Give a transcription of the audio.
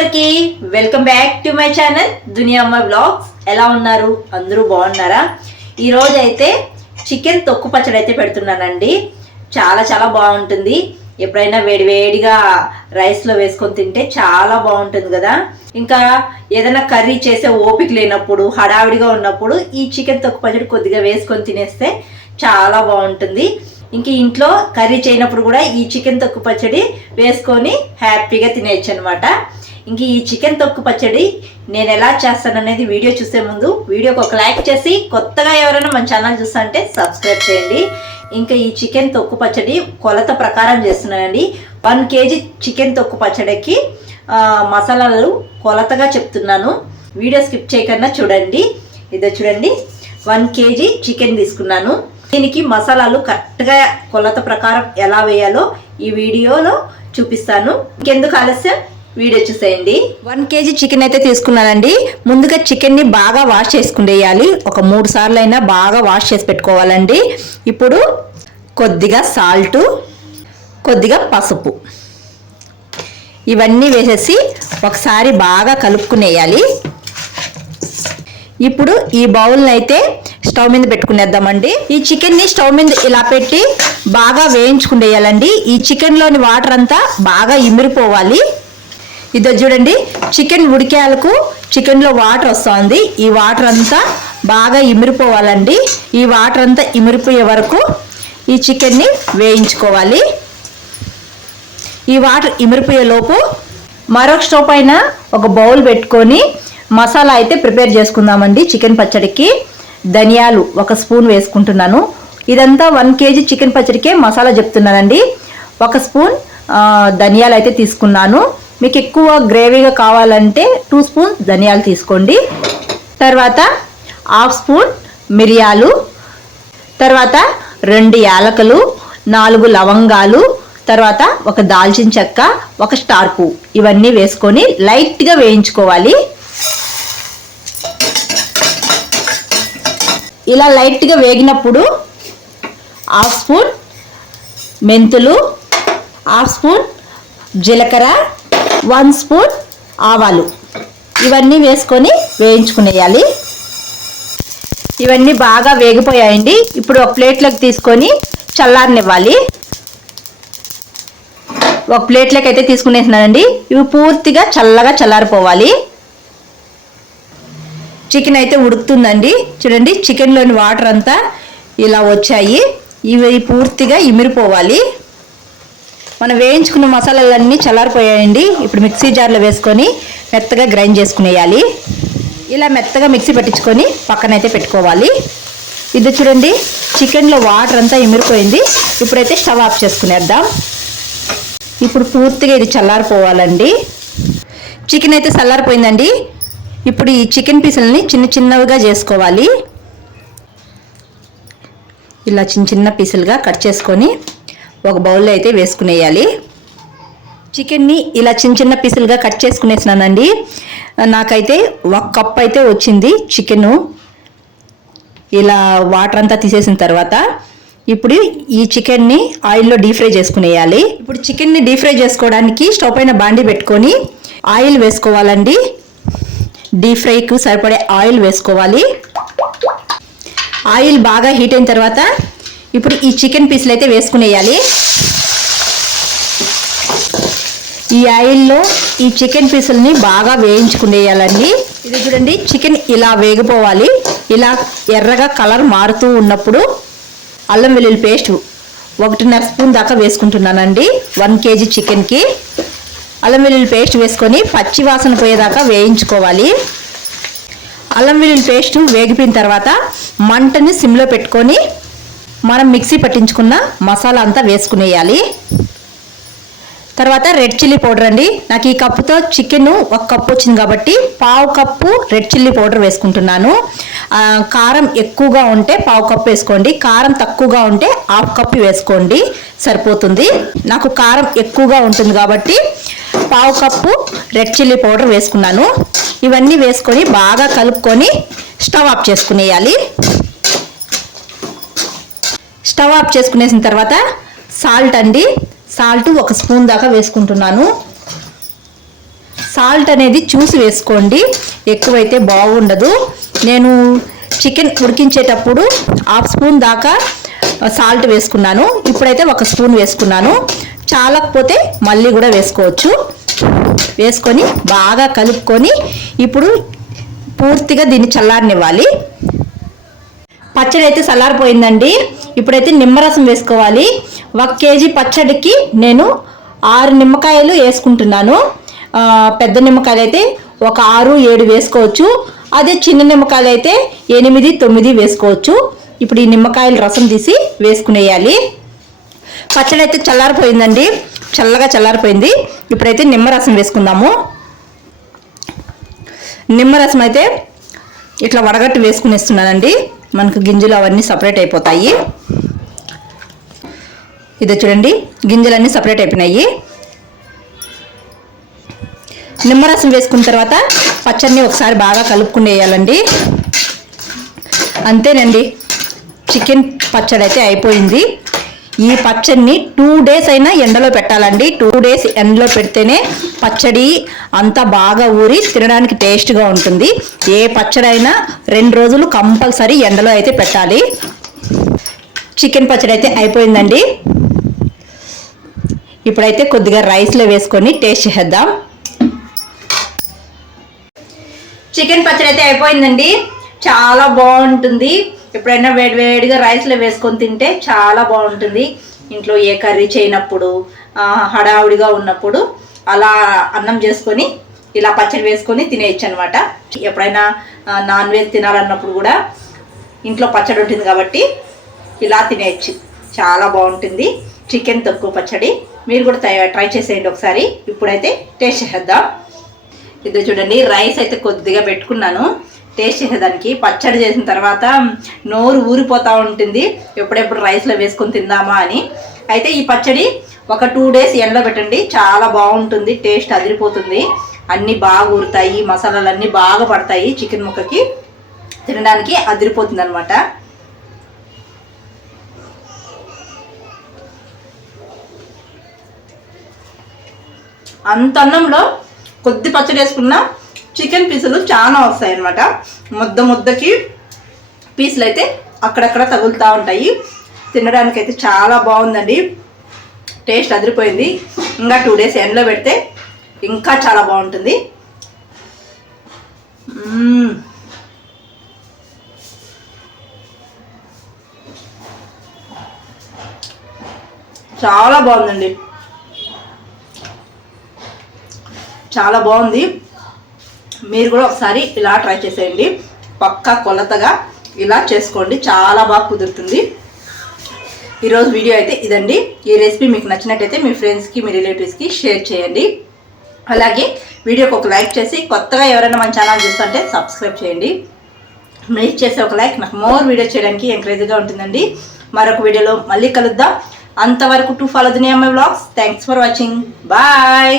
అందరికీ welcome back to my channel దునియా అమ్మ blogs. ఎలా ఉన్నారు? అందరూ బాగున్నారా? ఈరోజు అయితే చికెన్ తొక్కు పచ్చడి అయితే పెడుతున్నానండి. చాలా చాలా బాగుంటుంది. ఎప్పుడైనా వేడివేడిగా రైస్లో వేసుకొని తింటే చాలా బాగుంటుంది కదా. ఇంకా ఏదైనా కర్రీ చేసే ఓపిక లేనప్పుడు, హడావిడిగా ఉన్నప్పుడు ఈ చికెన్ తొక్కు పచ్చడి కొద్దిగా వేసుకొని తినేస్తే చాలా బాగుంటుంది. ఇంక ఇంట్లో కర్రీ చేయనప్పుడు కూడా ఈ చికెన్ తొక్కు పచ్చడి వేసుకొని హ్యాపీగా తినేయచ్చు అనమాట. ఇంక ఈ చికెన్ తొక్కు పచ్చడి నేను ఎలా చేస్తాననేది వీడియో చూసే ముందు వీడియోకి ఒక లైక్ చేసి, కొత్తగా ఎవరైనా మన ఛానల్ చూస్తుంటే సబ్స్క్రైబ్ చేయండి. ఇంకా ఈ చికెన్ తొక్కు పచ్చడి కొలత ప్రకారం చేస్తున్నానండి. 1 kg చికెన్ తొక్కు పచ్చడికి మసాలాలు కొలతగా చెప్తున్నాను. వీడియో స్కిప్ చేయకుండా చూడండి. ఇదో చూడండి, 1 kg చికెన్ తీసుకున్నాను. దీనికి మసాలాలు కరెక్ట్గా కొలత ప్రకారం ఎలా వేయాలో ఈ వీడియోలో చూపిస్తాను. ఇంకెందుకు ఆలస్యం, వీడియో చూసేయండి. 1 kg చికెన్ అయితే తీసుకున్నానండి. ముందుగా చికెన్ని బాగా వాష్ చేసుకునేయాలి. ఒక 3 సార్లు అయినా బాగా వాష్ చేసి పెట్టుకోవాలండి. ఇప్పుడు కొద్దిగా సాల్టు, కొద్దిగా పసుపు ఇవన్నీ వేసేసి ఒకసారి బాగా కలుపుకునేయాలి. ఇప్పుడు ఈ బౌల్ని అయితే స్టవ్ మీద పెట్టుకునేద్దామండి. ఈ చికెన్ని స్టవ్ మీద ఇలా పెట్టి బాగా వేయించుకునేయాలండి. ఈ చికెన్లోని వాటర్ అంతా బాగా ఇమిరిపోవాలి. ఇదో చూడండి, చికెన్ ఉడికేలకు చికెన్లో వాటర్ వస్తుంది. ఈ వాటర్ అంతా బాగా ఇమిరిపోవాలండి. ఈ వాటర్ అంతా ఇమిరిపోయే వరకు ఈ చికెన్ని వేయించుకోవాలి. ఈ వాటర్ ఇమిరిపోయే లోపు మరొక స్టవ్ పైన ఒక బౌల్ పెట్టుకొని మసాలా అయితే ప్రిపేర్ చేసుకుందామండి. చికెన్ పచ్చడికి ధనియాలు 1 స్పూన్ వేసుకుంటున్నాను. ఇదంతా 1 kg చికెన్ పచ్చడికే మసాలా చెప్తున్నానండి. 1 స్పూన్ ధనియాలు అయితే తీసుకున్నాను. మీకు ఎక్కువ గ్రేవీగా కావాలంటే 2 స్పూన్ ధనియాలు తీసుకోండి. తర్వాత 1/2 స్పూన్ మిరియాలు, తర్వాత 2 యాలకులు, 4 లవంగాలు, తర్వాత 1 దాల్చిన చెక్క, 1 స్టార్ పువ్వు ఇవన్నీ వేసుకొని లైట్గా వేయించుకోవాలి. ఇలా లైట్గా వేగినప్పుడు 1/2 స్పూన్ మెంతులు, 1/2 స్పూన్ జీలకర్ర, 1 స్పూన్ ఆవాలు ఇవన్నీ వేసుకొని వేయించుకునేయాలి. ఇవన్నీ బాగా వేగిపోయాయండి. ఇప్పుడు ఒక ప్లేట్లోకి తీసుకొని చల్లారనివ్వాలి. ఒక ప్లేట్లోకి అయితే తీసుకునేసినానండి. ఇవి పూర్తిగా చల్లగా చల్లారిపోవాలి. చికెన్ అయితే ఉడుకుతుందండి. చూడండి, చికెన్లోని వాటర్ అంతా ఇలా వచ్చాయి. ఇవి పూర్తిగా ఇమిరిపోవాలి. మనం వేయించుకున్న మసాలాలన్నీ చల్లారిపోయాయండి. ఇప్పుడు మిక్సీ జార్లో వేసుకొని మెత్తగా గ్రైండ్ చేసుకునేయాలి. ఇలా మెత్తగా మిక్సీ పట్టించుకొని పక్కనైతే పెట్టుకోవాలి. ఇది చూడండి, చికెన్లో వాటర్ అంతా ఇమిరిపోయింది. ఇప్పుడైతే స్టవ్ ఆఫ్ చేసుకునేద్దాం. ఇప్పుడు పూర్తిగా ఇది చల్లారిపోవాలండి. చికెన్ అయితే చల్లారిపోయిందండి. ఇప్పుడు ఈ చికెన్ పీసులని చిన్న చిన్నవిగా చేసుకోవాలి. ఇలా చిన్న చిన్న పీసులుగా కట్ చేసుకొని ఒక బౌల్లో అయితే వేసుకునేయాలి. చికెన్ని ఇలా చిన్న చిన్న పీసులుగా కట్ చేసుకునేసినానండి. నాకైతే 1 కప్ అయితే వచ్చింది చికెను. ఇలా వాటర్ అంతా తీసేసిన తర్వాత ఇప్పుడు ఈ చికెన్ని ఆయిల్లో డీప్ ఫ్రై చేసుకునేయాలి. ఇప్పుడు చికెన్ని డీప్ ఫ్రై చేసుకోవడానికి స్టవ్ పైన బాండీ పెట్టుకొని ఆయిల్ వేసుకోవాలండి. డీప్ ఫ్రైకి సరిపడే ఆయిల్ వేసుకోవాలి. ఆయిల్ బాగా హీట్ అయిన తర్వాత ఇప్పుడు ఈ చికెన్ పీసులు అయితే వేసుకునేయాలి. ఈ ఆయిల్లో ఈ చికెన్ పీసులని బాగా వేయించుకునేయాలండి. ఇది చూడండి, చికెన్ ఇలా వేగిపోవాలి. ఇలా ఎర్రగా కలర్ మారుతూ ఉన్నప్పుడు అల్లం వెల్లుల్లి పేస్ట్ 1.5 స్పూన్ దాకా వేసుకుంటున్నానండి. 1 kg చికెన్కి అల్లం వెల్లుల్లి పేస్ట్ వేసుకొని పచ్చి వాసన పోయేదాకా వేయించుకోవాలి. అల్లం వెల్లుల్లి పేస్ట్ వేగిపోయిన తర్వాత మంటని సిమ్లో పెట్టుకొని మనం మిక్సీ పట్టించుకున్న మసాలా అంతా వేసుకునేయాలి. తర్వాత రెడ్ చిల్లీ పౌడర్ అండి. నాకు ఈ కప్పుతో చికెన్ 1 కప్పు వచ్చింది కాబట్టి 1/2 కప్పు రెడ్ చిల్లీ పౌడర్ వేసుకుంటున్నాను. కారం ఎక్కువగా ఉంటే 1/2 కప్పు వేసుకోండి. కారం తక్కువగా ఉంటే 1/2 కప్పు వేసుకోండి, సరిపోతుంది. నాకు కారం ఎక్కువగా ఉంటుంది కాబట్టి 1/2 కప్పు రెడ్ చిల్లీ పౌడర్ వేసుకున్నాను. ఇవన్నీ వేసుకొని బాగా కలుపుకొని స్టవ్ ఆఫ్ చేసుకునేయాలి. స్టవ్ ఆఫ్ చేసుకునేసిన తర్వాత సాల్ట్ అండి. సాల్ట్ 1 స్పూన్ దాకా వేసుకుంటున్నాను. సాల్ట్ అనేది చూసి వేసుకోండి, ఎక్కువైతే బాగుండదు. నేను చికెన్ ఉడికించేటప్పుడు 1/2 స్పూన్ దాకా సాల్ట్ వేసుకున్నాను, ఇప్పుడైతే 1 స్పూన్ వేసుకున్నాను. చాలకపోతే మళ్ళీ కూడా వేసుకోవచ్చు. వేసుకొని బాగా కలుపుకొని ఇప్పుడు పూర్తిగా దీన్ని చల్లారనివ్వాలి. పచ్చడి అయితే చల్లారిపోయిందండి. ఇప్పుడైతే నిమ్మరసం వేసుకోవాలి. 1 కేజీ పచ్చడికి నేను 6 నిమ్మకాయలు వేసుకుంటున్నాను. పెద్ద నిమ్మకాయలు అయితే ఒక 6-7 వేసుకోవచ్చు. అదే చిన్న నిమ్మకాయలు అయితే 8-9 వేసుకోవచ్చు. ఇప్పుడు ఈ నిమ్మకాయల రసం తీసి వేసుకునేయాలి. పచ్చడి అయితే చల్లారిపోయిందండి, చల్లగా చల్లారిపోయింది. ఇప్పుడైతే నిమ్మరసం వేసుకుందాము. నిమ్మరసం అయితే ఇట్లా వడగట్టు వేసుకునేస్తున్నానండి, మనకు గింజలు అవన్నీ సపరేట్ అయిపోతాయి. ఇది చూడండి, గింజలన్నీ సపరేట్ అయిపోయినాయి. నిమ్మరసం వేసుకున్న తర్వాత పచ్చడిని ఒకసారి బాగా కలుపుకుని వేయాలండి. అంతేనండి, చికెన్ పచ్చడి అయితే అయిపోయింది. ఈ పచ్చడిని 2 డేస్ అయినా ఎండలో పెట్టాలండి. 2 డేస్ ఎండలో పెడితేనే పచ్చడి అంతా బాగా ఊరి తినడానికి టేస్ట్గా ఉంటుంది. ఏ పచ్చడి అయినా 2 రోజులు కంపల్సరీ ఎండలో అయితే పెట్టాలి. చికెన్ పచ్చడి అయితే అయిపోయిందండి. ఇప్పుడైతే కొద్దిగా రైస్లో వేసుకొని టేస్ట్ చేద్దాం. చికెన్ పచ్చడి అయితే అయిపోయిందండి, చాలా బాగుంటుంది. ఎప్పుడైనా వేడివేడిగా రైస్లో వేసుకొని తింటే చాలా బాగుంటుంది. ఇంట్లో ఏ కర్రీ చేయనప్పుడు, హడావుడిగా ఉన్నప్పుడు అలా అన్నం చేసుకొని ఇలా పచ్చడి వేసుకొని తినేయచ్చు అనమాట. ఎప్పుడైనా నాన్ వెజ్ తినాలన్నప్పుడు కూడా ఇంట్లో పచ్చడి ఉంటుంది కాబట్టి ఇలా తినేయచ్చు, చాలా బాగుంటుంది చికెన్ తొక్కు పచ్చడి. మీరు కూడా ట్రై చేసేయండి ఒకసారి. ఇప్పుడైతే టేస్ట్ చేద్దాం. ఇది చూడండి, రైస్ అయితే కొద్దిగా పెట్టుకున్నాను టేస్ట్ చేసేదానికి. పచ్చడి చేసిన తర్వాత నోరు ఊరిపోతూ ఉంటుంది, ఎప్పుడెప్పుడు రైస్లో వేసుకొని తిందామా అని. అయితే ఈ పచ్చడి ఒక 2 డేస్ ఎండలో పెట్టండి, చాలా బాగుంటుంది, టేస్ట్ అదిరిపోతుంది. అన్నీ బాగా ఊరుతాయి, మసాలాలు అన్నీ బాగా పడతాయి, చికెన్ ముక్కకి తినడానికి అదిరిపోతుంది అనమాట. అంత అన్నంలో కొద్ది పచ్చడి వేసుకున్న చికెన్ పీసులు చాలా వస్తాయి అన్నమాట. ముద్దకి పీసులు అయితే అక్కడక్కడ తగులుతూ ఉంటాయి. తినడానికైతే చాలా బాగుందండి, టేస్ట్ అదిరిపోయింది. ఇంకా 2 డేస్ ఎండలో పెడితే ఇంకా చాలా బాగుంటుంది. చాలా బాగుందండి, చాలా బాగుంది. మీరు కూడా ఒకసారి ఇలా ట్రై చేసేయండి, పక్కా కొలతగా ఇలా చేసుకోండి, చాలా బాగా కుదురుతుంది. ఈరోజు వీడియో అయితే ఇదండి. ఈ రెసిపీ మీకు నచ్చినట్టయితే మీ ఫ్రెండ్స్కి, మీ రిలేటివ్స్కి షేర్ చేయండి. అలాగే వీడియోకి ఒక లైక్ చేసి, కొత్తగా ఎవరైనా మన ఛానల్ చూస్తుంటే సబ్స్క్రైబ్ చేయండి. మీరు చేసే ఒక లైక్ నాకు మోర్ వీడియో చేయడానికి ఎంకరేజ్గా ఉంటుందండి. మరొక వీడియోలో మళ్ళీ కలుద్దాం. అంతవరకు టు ఫాలో దునియా అమ్మాయి vlogs. Thanks for watching. Bye.